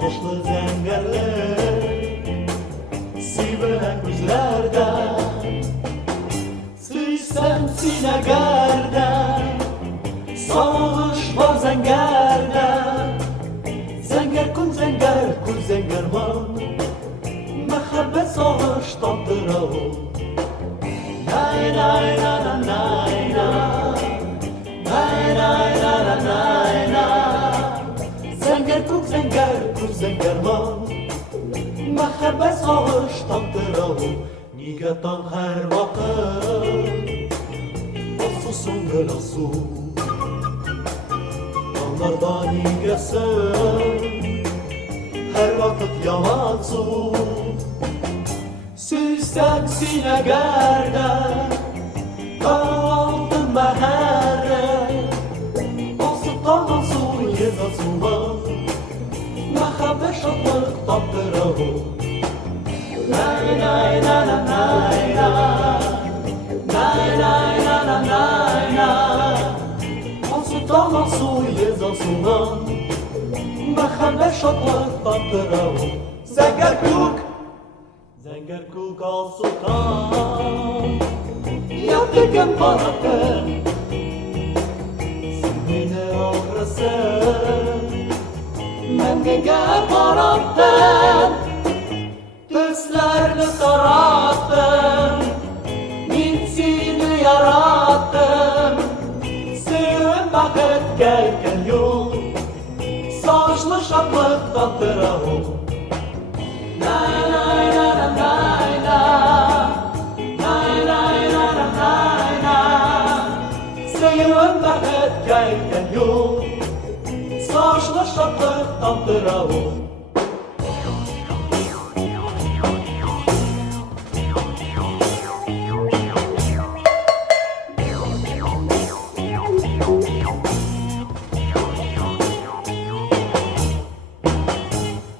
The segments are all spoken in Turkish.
Sağışlı zengerler Sivrilen gözlerde Süysem sinegerde Sağış var zengerde Zenger kun zengerman Mehabbet sağış tattırav Nay nay na na nay na Nay nay na na nay na Zenger kun zengerman Mehabbet sağış tattırav Nigatan her vakit Asusun gel asu Dağlardan nigesin Her vakit yamatsu Süysem sinegerde Dağıldım meherre Asıktan asu yezasuma Mehabbet şatlık tattıravu Nay nay na na nay na Nay nay na na nay na Asıktan asu yezasuma Mehabbet şatlık tattıravu Zenger kuk al sultan Yaptıkın parakın Simine ağrısın Memgege parattın Düslerini tarattın Min seni yarattın Sevim vakit gelken yol Sağışlı şatlık tattıravu Nay nay na na nay na Nay nay na na nay na Sevim vakit gelken yol Sağışlı şatlık tattıravu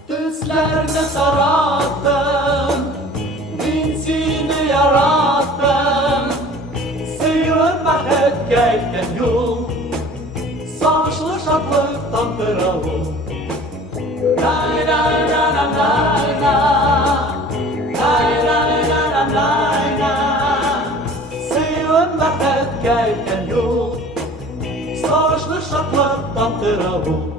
Düslerini tarattım Min seni yarattım Sevim vakit gelken yol Sağışlı şatlık tattıravu Nay nay na na nay na Nay nay na na nay na Sevim vakit gelken yol Sağışlı şatlık tattıravu